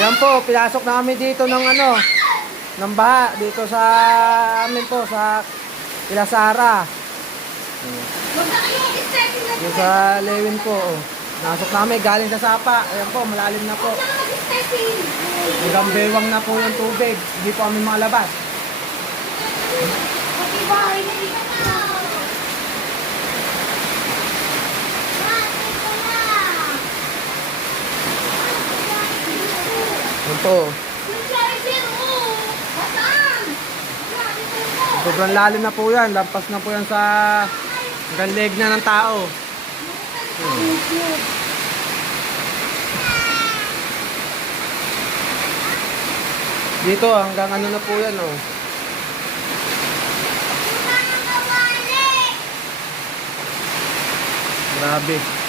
Ayan po, pinasok namin dito ng ano, ng baha dito sa amin po sa Pilasara. Yung sa Lewin po. Oh. Nasok namin galing sa Sapa. Ayan po, malalim na po. Hanggang bewang na po yung tubig. Hindi po kami makalabas. Ito. Sobrang lalim na po yan. Lampas na po yan sa hanggang leg na ng tao. Dito hanggang ano na po yan oh. Grabe.